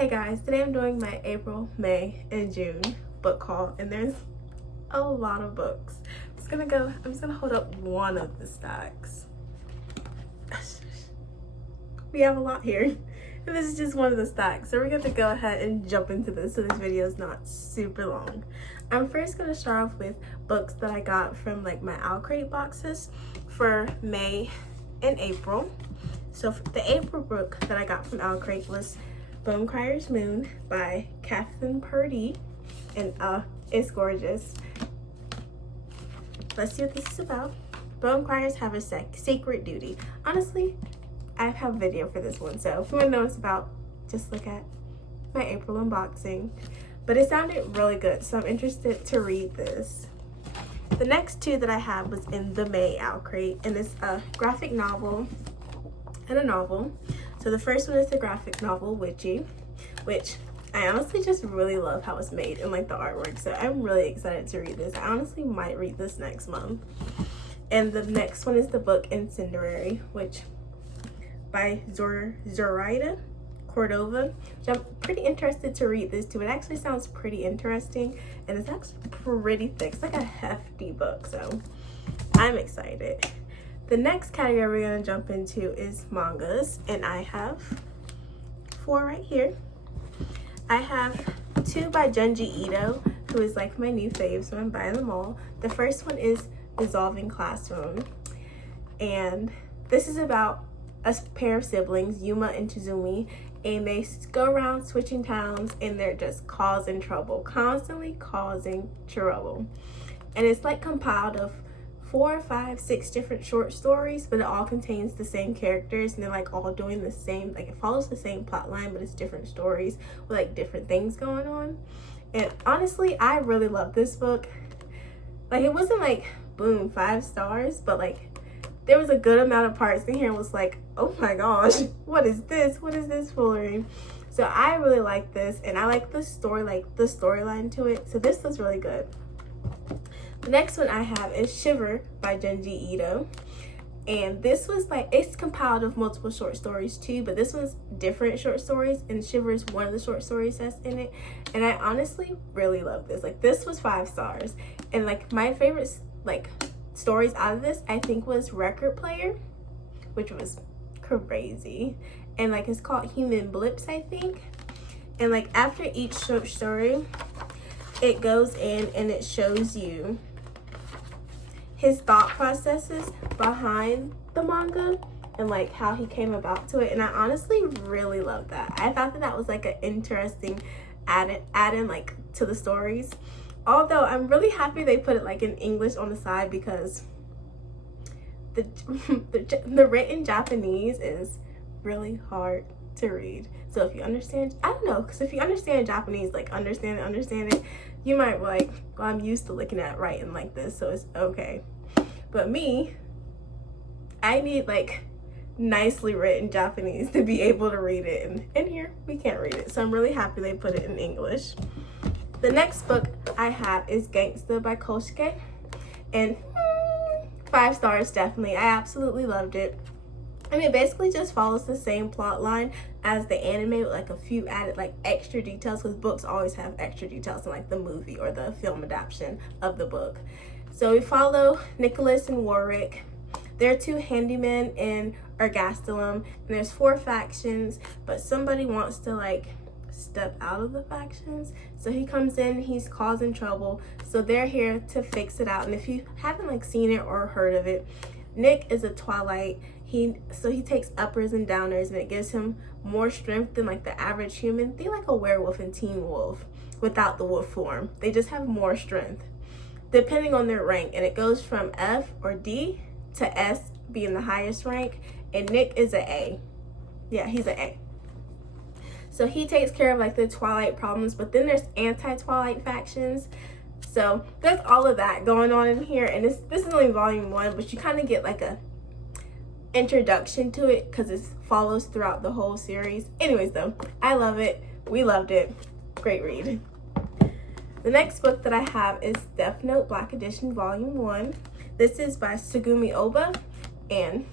Hey guys, today I'm doing my April, May, and June book haul, and there's a lot of books. I'm just gonna hold up one of the stacks. We have a lot here, and this is just one of the stacks. So we're gonna go ahead and jump into this so this video is not super long. I'm first gonna start off with books that I got from like my Owl Crate boxes for May and April. So the April book that I got from Owl Crate was Bone Crier's Moon by Kathleen Purdy, and it's gorgeous. Let's see what this is about. Bone Criers have a sacred duty. Honestly, I have a video for this one, so if you want to know what it's about, just look at my April unboxing. But it sounded really good, so I'm interested to read this. The next two that I have was in the May Owl Crate, and it's a graphic novel and a novel. So the first one is the graphic novel Witchy, which I honestly just really love how it's made and like the artwork. So I'm really excited to read this. I honestly might read this next month. And the next one is the book Incendiary, which by Zoraida Cordova, which I'm pretty interested to read this too. It actually sounds pretty interesting, and it's actually pretty thick. It's like a hefty book, so I'm excited. The next category we're gonna jump into is mangas, and I have 4 right here. I have 2 by Junji Ito, who is like my new fave, so I'm buying them all. The first one is Dissolving Classroom, and this is about a pair of siblings, Yuma and Tizumi, and they go around switching towns, and they're just causing trouble, constantly causing trouble. And it's like compiled of 4, 5, 6 different short stories, but it all contains the same characters, and they're like all doing the same, like it follows the same plot line, but it's different stories with like different things going on. And honestly, I really love this book. Like, it wasn't like boom 5 stars, but like there was a good amount of parts in here and was like, oh my gosh, what is this foolery? So I really like this, and I like the story, like the storyline to it, so this was really good. The next one I have is Shiver by Junji Ito, and this was like, it's compiled of multiple short stories too, but this one's different short stories, and Shiver is one of the short stories that's in it. And I honestly really love this. Like, this was 5 stars, and like my favorite like stories out of this I think was Record Player, which was crazy, and like it's called Human Blips, I think. And like after each short story, it goes in and it shows you his thought processes behind the manga and like how he came about to it. And I honestly really love that. I thought that was like an interesting add-in like to the stories. Although I'm really happy they put it like in English on the side, because the written Japanese is really hard to read. So if you understand, I don't know, because if you understand Japanese, like understand it, you might be like, well, I'm used to looking at writing like this, so it's okay. But me, I need like nicely written Japanese to be able to read it, and in here we can't read it, so I'm really happy they put it in English. The next book I have is Gangsta by Kosuke, and 5 stars definitely. I absolutely loved it. And it basically just follows the same plot line as the anime with like a few added like extra details, because books always have extra details in like the movie or the film adaptation of the book. So we follow Nicholas and Warwick. They're 2 handymen in Ergastalum, and there's 4 factions, but somebody wants to like step out of the factions, so he comes in, he's causing trouble, so they're here to fix it out. And if you haven't like seen it or heard of it, Nick is a Twilight. He takes uppers and downers, and it gives him more strength than like the average human. Think like a werewolf and Teen Wolf without the wolf form. They just have more strength depending on their rank, and it goes from F or D to S being the highest rank, and Nick is an A. Yeah, he's an A. So he takes care of like the Twilight problems, but then there's anti-Twilight factions. So there's all of that going on in here, and this is only volume 1, but you kind of get like a introduction to it because it follows throughout the whole series. Anyways though, I love it. We loved it. Great read. The next book that I have is Death Note Black Edition Volume 1. This is by Sugumi Oba, and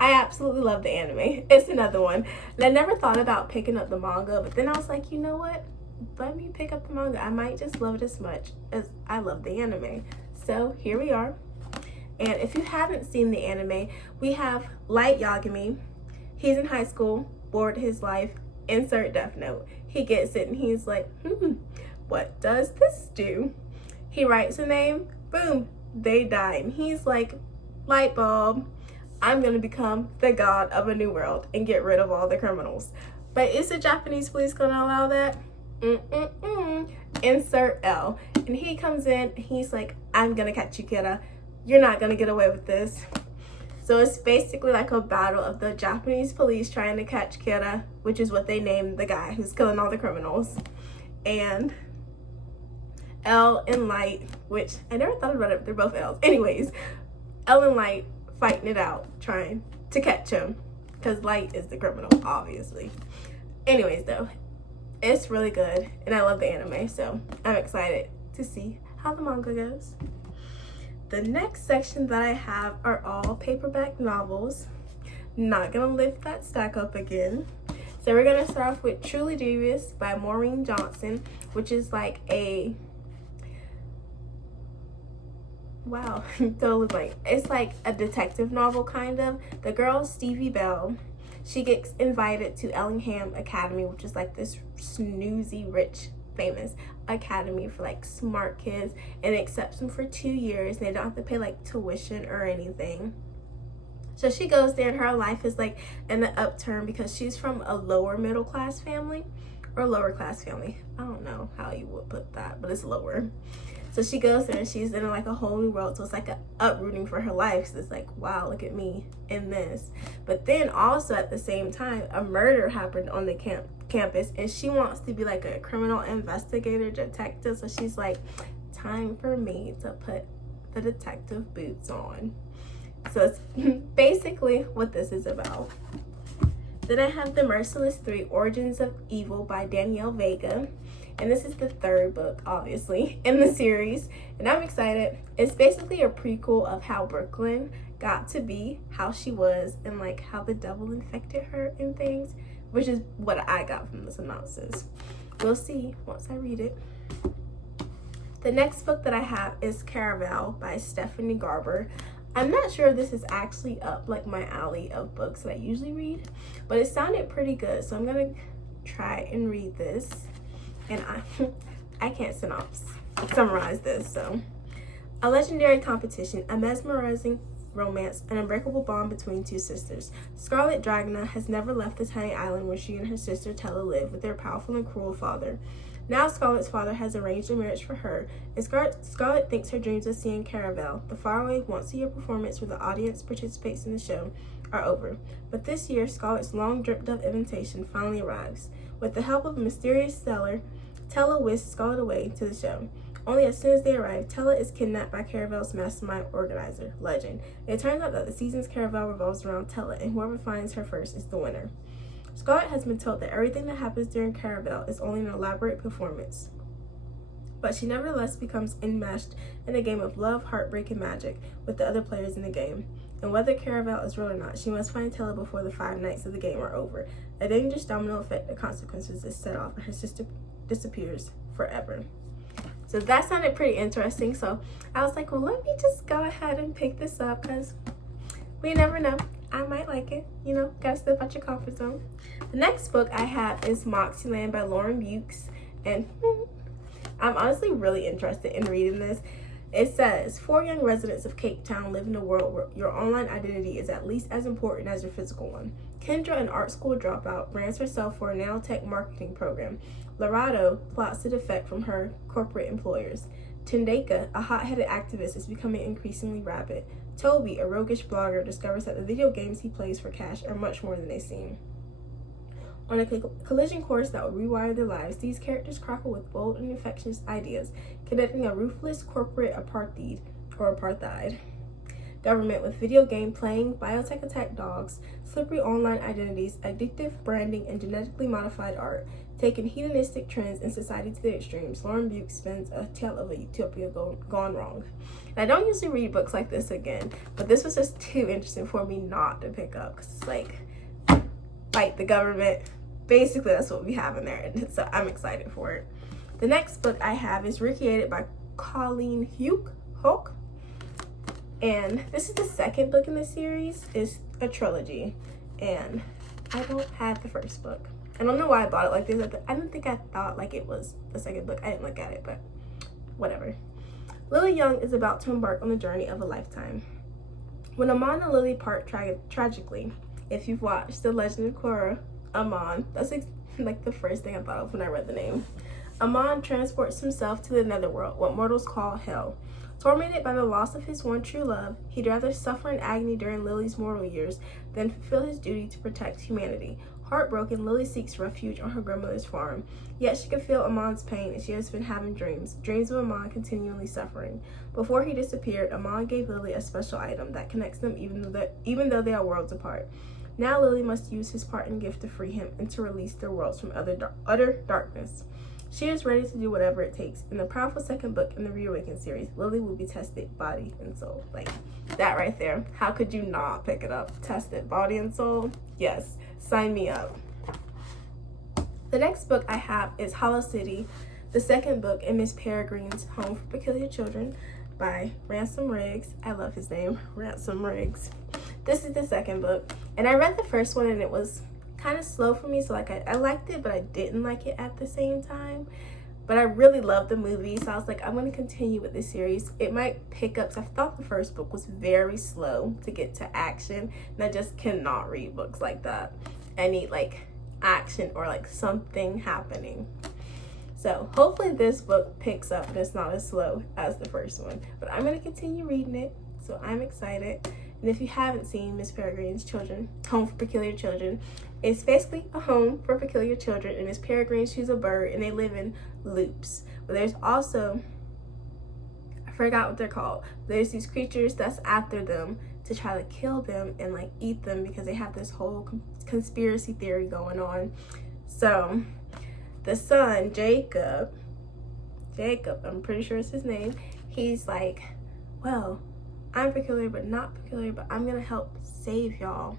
I absolutely love the anime. It's another one. And I never thought about picking up the manga, but then I was like, you know what? Let me pick up the manga. I might just love it as much as I love the anime. So here we are. And if you haven't seen the anime, we have Light Yagami. He's in high school, bored his life, insert Death Note. He gets it and he's like, what does this do? He writes a name, boom, they die. And he's like, light bulb, I'm gonna become the god of a new world and get rid of all the criminals. But is the Japanese police gonna allow that? Insert L. And he comes in, he's like, I'm gonna catch you, kidda. You're not gonna get away with this. So it's basically like a battle of the Japanese police trying to catch Kira, which is what they named the guy who's killing all the criminals, and L and Light, which I never thought about it, they're both L's. Anyways, L and Light fighting it out, trying to catch him, because Light is the criminal, obviously. Anyways, though, it's really good, and I love the anime, so I'm excited to see how the manga goes. The next section that I have are all paperback novels. Not gonna lift that stack up again. So we're gonna start off with Truly Devious by Maureen Johnson, which is like a, wow, totally blank. It's like a detective novel kind of. The girl, Stevie Bell, she gets invited to Ellingham Academy, which is like this snoozy, rich, famous academy for like smart kids, and it accepts them for 2 years. They don't have to pay like tuition or anything. So she goes there and her life is like in the upturn because she's from a lower middle class family or lower class family. I don't know how you would put that, but it's lower. So she goes there and she's in like a whole new world. So it's like a uprooting for her life. So it's like, wow, look at me in this. But then also at the same time, a murder happened on the campus and she wants to be like a criminal investigator, detective. So she's like, time for me to put the detective boots on. So it's basically what this is about. Then I have The Merciless 3 Origins of Evil by Danielle Vega. And this is the third book, obviously, in the series. And I'm excited. It's basically a prequel of how Brooklyn got to be how she was and like how the devil infected her and things, which is what I got from the synopsis. We'll see once I read it. The next book that I have is Caraval by Stephanie Garber. I'm not sure if this is actually up like my alley of books that I usually read, but it sounded pretty good. So I'm going to try and read this. And I can't summarize this. So, a legendary competition, a mesmerizing romance, an unbreakable bond between two sisters. Scarlet Dragna has never left the tiny island where she and her sister Tella live with their powerful and cruel father. Now Scarlet's father has arranged a marriage for her, and Scarlet thinks her dreams of seeing Caraval, the faraway once-a-year performance where the audience participates in the show, are over. But this year, Scarlet's long-dreamt-of invitation finally arrives. With the help of a mysterious seller, Tella whisks Scarlet away to the show. Only as soon as they arrive, Tella is kidnapped by Caraval's mastermind organizer, Legend. It turns out that the season's Caraval revolves around Tella, and whoever finds her first is the winner. Scarlet has been told that everything that happens during Caraval is only an elaborate performance. But she nevertheless becomes enmeshed in a game of love, heartbreak, and magic with the other players in the game. And whether Caraval is real or not, she must find Tella before the 5 nights of the game are over. A dangerous domino effect of consequences is set off, and her sister disappears forever. So that sounded pretty interesting. So I was like, well, let me just go ahead and pick this up because we never know. I might like it. You know, gotta step out your comfort zone. The next book I have is Moxieland by Lauren Bukes. And I'm honestly really interested in reading this. It says, 4 young residents of Cape Town live in a world where your online identity is at least as important as your physical one. Kendra, an art school dropout, brands herself for a nanotech marketing program. Lorado plots to defect from her corporate employers. Tindeka, a hot-headed activist, is becoming increasingly rabid. Toby, a roguish blogger, discovers that the video games he plays for cash are much more than they seem. On a collision course that will rewire their lives, these characters grapple with bold and infectious ideas, connecting a ruthless corporate apartheid. government with video game playing, biotech attack dogs, slippery online identities, addictive branding, and genetically modified art. Taking hedonistic trends in society to the extremes, Lauren Buke spins a tale of a utopia gone wrong. And I don't usually read books like this again, but this was just too interesting for me not to pick up, because it's like, fight the government. Basically, that's what we have in there, and so I'm excited for it. The next book I have is Recreated by Colleen Houck, and this is the second book in the series. It's a trilogy, and I don't have the first book. I don't know why I bought it like this. I don't think I thought like it was the second book. I didn't look at it, but whatever. Lily Young is about to embark on the journey of a lifetime. When Amon and Lily part tragically, if you've watched The Legend of Korra, Amon, that's like the first thing I thought of when I read the name. Amon transports himself to the netherworld, what mortals call hell. Tormented by the loss of his one true love, he'd rather suffer in agony during Lily's mortal years than fulfill his duty to protect humanity. Heartbroken, Lily seeks refuge on her grandmother's farm. Yet she can feel Amon's pain, and she has been having dreams of Amon continually suffering. Before he disappeared, Amon gave Lily a special item that connects them even though they are worlds apart. Now Lily must use his parting gift to free him and to release their worlds from utter darkness. She is ready to do whatever it takes. In the powerful second book in the Reawakened series, Lily will be tested body and soul. Like, that right there. How could you not pick it up? Tested body and soul? Yes. Sign me up. The next book I have is Hollow City, the second book in Miss Peregrine's Home for Peculiar Children by Ransom Riggs. I love his name, Ransom Riggs. This is the second book, and I read the first one and it was kind of slow for me, so like I liked it, but I didn't like it at the same time. But I really loved the movie, so I was like, I'm going to continue with this series. It might pick up, so I thought the first book was very slow to get to action, and I just cannot read books like that. I need like action or like something happening. So hopefully this book picks up and it's not as slow as the first one. But I'm going to continue reading it, so I'm excited. And if you haven't seen Miss Peregrine's Home for Peculiar Children, it's basically a home for peculiar children, and Miss Peregrine, she's a bird, and they live in loops. But there's also, I forgot what they're called. There's these creatures that's after them to try to kill them and like eat them, because they have this whole conspiracy theory going on. So the son, Jacob, I'm pretty sure it's his name, he's like, well, I'm peculiar but not peculiar, but I'm gonna help save y'all.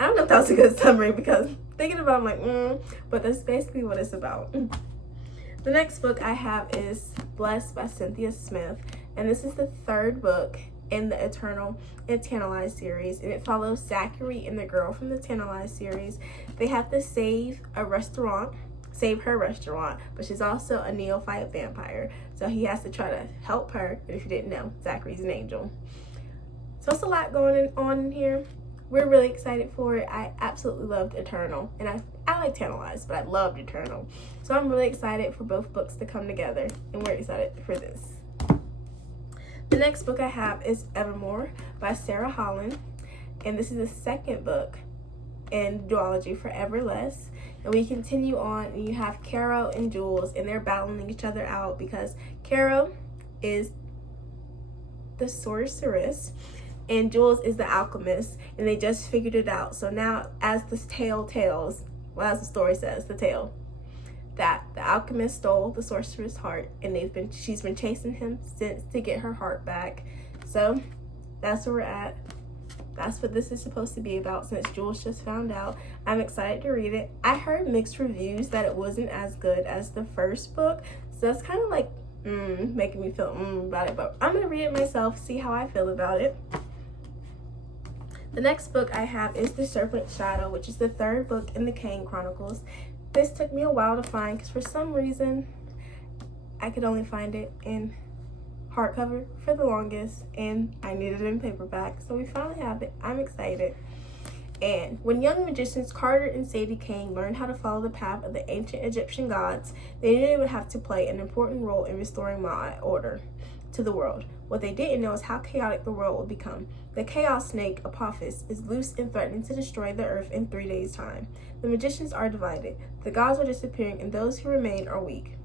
I don't know if that was a good summary, because thinking about it, I'm like, but that's basically what it's about. The next book I have is Blessed by Cynthia Smith, and this is the third book in the Eternal and Tantalized series, and it follows Zachary and the girl from the Tantalized series. They have to save her restaurant, but she's also a neophyte vampire, so he has to try to help her. And if you didn't know, Zachary's an angel. So it's a lot going on in here. We're really excited for it. I absolutely loved Eternal, and I like Tantalized, but I loved Eternal. So I'm really excited for both books to come together, and we're excited for this. The next book I have is Evermore by Sarah Holland, and this is the second book in duology for Everless. And we continue on, and you have Caro and Jules, and they're battling each other out because Caro is the sorceress and Jules is the alchemist, and they just figured it out. So now, as this tale tells, well, as the story says, the tale, that the alchemist stole the sorcerer's heart, and she's been chasing him since to get her heart back. So that's where we're at. That's what this is supposed to be about, since Jules just found out. I'm excited to read it. I heard mixed reviews that it wasn't as good as the first book, so that's kind of like making me feel about it, but I'm gonna read it myself, see how I feel about it. The next book I have is The Serpent's Shadow, which is the third book in the Kane Chronicles. This took me a while to find, because for some reason I could only find it in hardcover for the longest, and I needed it in paperback, so we finally have it. I'm excited. And when young magicians Carter and Sadie Kane learned how to follow the path of the ancient Egyptian gods, they knew they would have to play an important role in restoring order to the world. What they didn't know is how chaotic the world would become. The chaos snake, Apophis, is loose and threatening to destroy the earth in 3 days' time. The magicians are divided. The gods are disappearing, and those who remain are weak.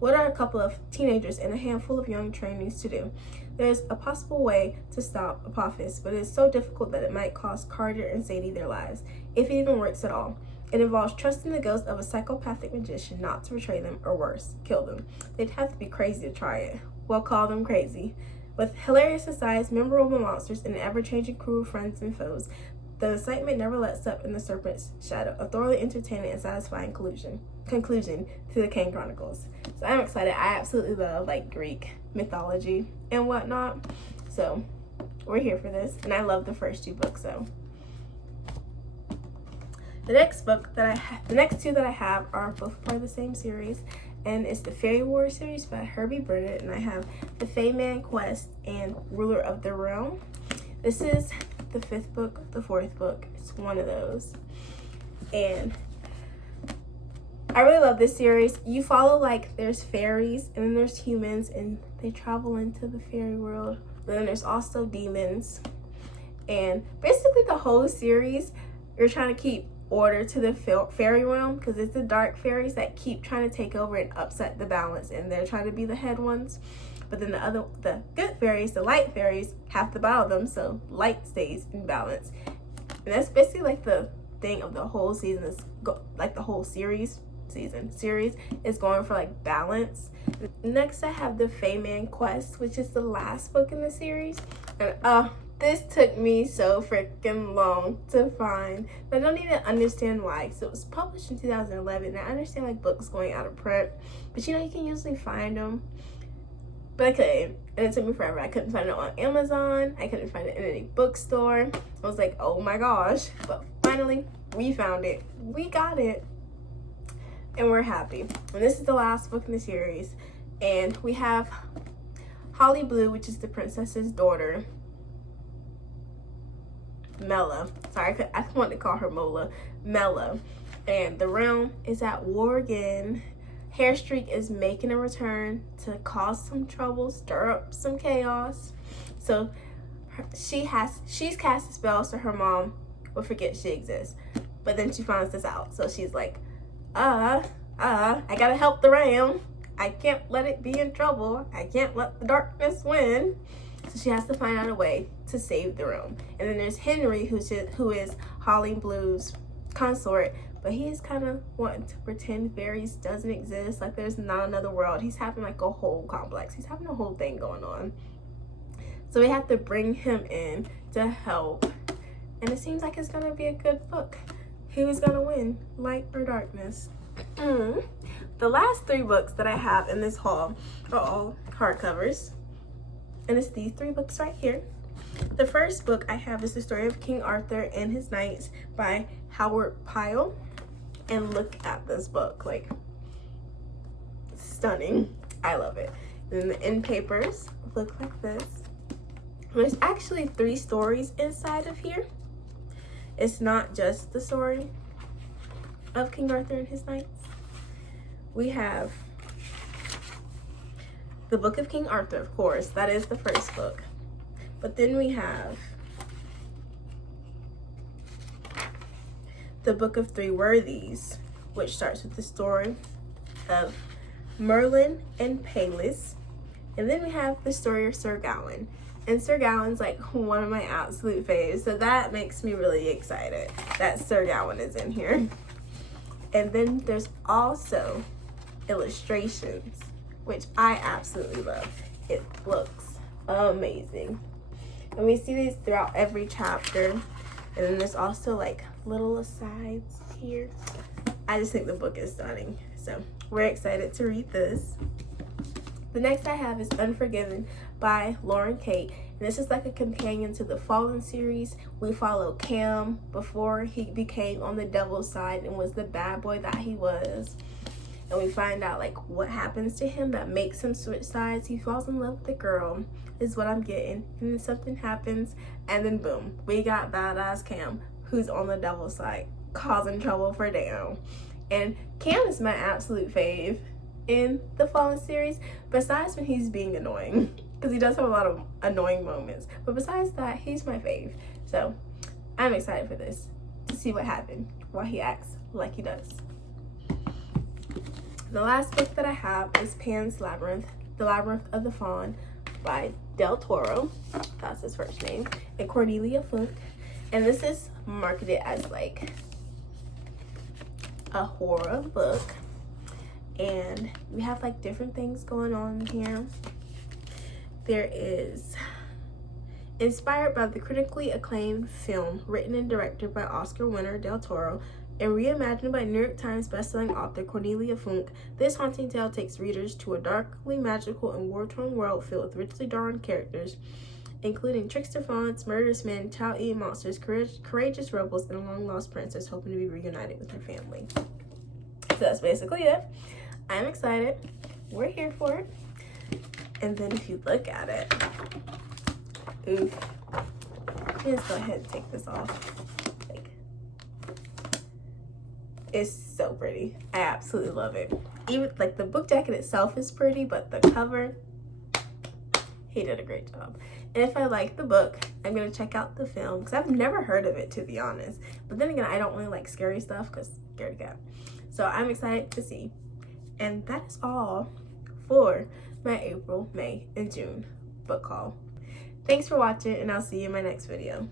What are a couple of teenagers and a handful of young trainees to do? There's a possible way to stop Apophis, but it's so difficult that it might cost Carter and Sadie their lives, if it even works at all. It involves trusting the ghost of a psychopathic magician not to betray them, or worse, kill them. They'd have to be crazy to try it. We'll call them crazy. With hilarious asides, memorable monsters, and an ever-changing crew of friends and foes, the excitement never lets up in the serpent's shadow. A thoroughly entertaining and satisfying conclusion to the Kane Chronicles. So I'm excited. I absolutely love like Greek mythology and whatnot. So we're here for this, and I love the first 2 books. So the next two that I have are both part of the same series, and it's the Fairy War series by Herbie Burnett, and I have the Fey Man Quest and Ruler of the Realm. This is the 5th book, the 4th book. It's one of those, and I really love this series. You follow like there's fairies and then there's humans, and they travel into the fairy world. But then there's also demons, and basically the whole series you're trying to keep order to the fairy realm, because it's the dark fairies that keep trying to take over and upset the balance, and they're trying to be the head ones. But then the good fairies, the light fairies, have to battle them, so light stays in balance. And that's basically like the thing of the whole season, is like the whole series is going for like balance. Next I have the Fey Man Quest, which is the last book in the series, and this took me so freaking long to find. I don't even understand why. So it was published in 2011, and I understand like books going out of print, but you know, you can usually find them. But I couldn't, and it took me forever. I couldn't find it on Amazon. I couldn't find it in any bookstore. I was like, oh my gosh. But finally, we found it. We got it. And we're happy. And this is the last book in the series. And we have Holly Blue, which is the princess's daughter. Mela. Sorry, I wanted to call her Mola. Mela. And the realm is at war again. Hairstreak is making a return to cause some trouble, stir up some chaos. So she's cast a spell so her mom will forget she exists. But then she finds this out. So she's like, I gotta help the realm. I can't let it be in trouble. I can't let the darkness win. So she has to find out a way to save the realm. And then there's Henry, who is Holly Blue's consort, but he is kind of wanting to pretend fairies doesn't exist, like there's not another world. He's having like a whole complex. He's having a whole thing going on. So we have to bring him in to help. And it seems like it's gonna be a good book. Who's gonna win, light or darkness? The last 3 books that I have in this haul are all hardcovers. And it's these 3 books right here. The first book I have is the story of King Arthur and his knights by Howard Pyle. And look at this book, like, stunning. I love it. And then the end papers look like this. There's actually 3 stories inside of here. It's not just the story of King Arthur and his knights. We have the Book of King Arthur, of course. That is the first book. But then we have the Book of Three Worthies, which starts with the story of Merlin and Palis. And then we have the story of Sir Gawain. And Sir Gawain's like one of my absolute faves. So that makes me really excited that Sir Gawain is in here. And then there's also illustrations, which I absolutely love. It looks amazing. And we see these throughout every chapter. And then there's also like little asides here. I just think the book is stunning. So we're excited to read this. The next I have is Unforgiven by Lauren Kate. And this is like a companion to the Fallen series. We follow Cam before he became on the devil's side and was the bad boy that he was. And we find out like what happens to him that makes him switch sides. He falls in love with the girl, is what I'm getting. And then something happens, and then boom, we got badass Cam, who's on the devil's side, causing trouble for Dan. And Cam is my absolute fave in the Fallen series, besides when he's being annoying, because he does have a lot of annoying moments. But besides that, he's my fave. So I'm excited for this, to see what happened, why he acts like he does. The last book that I have is Pan's Labyrinth, The Labyrinth of the Fawn by Del Toro, that's his first name, and Cornelia Funk. And this is marketed as like a horror book. And we have like different things going on here. There is inspired by the critically acclaimed film written and directed by Oscar winner Del Toro and reimagined by New York Times bestselling author Cornelia Funk, this haunting tale takes readers to a darkly magical and war-torn world filled with richly drawn characters, including trickster fawns, murderous men, child-eating monsters, courageous rebels, and a long-lost princess hoping to be reunited with her family. So that's basically it. I'm excited. We're here for it. And then if you look at it, oof. Let's go ahead and take this off. It's so pretty. I absolutely love it. Even like the book jacket itself is pretty, but the cover, he did a great job. And if I like the book, I'm gonna check out the film because I've never heard of it, to be honest. But then again, I don't really like scary stuff because scared cat. So I'm excited to see. And that is all for my April, May, and June book haul. Thanks for watching, and I'll see you in my next video.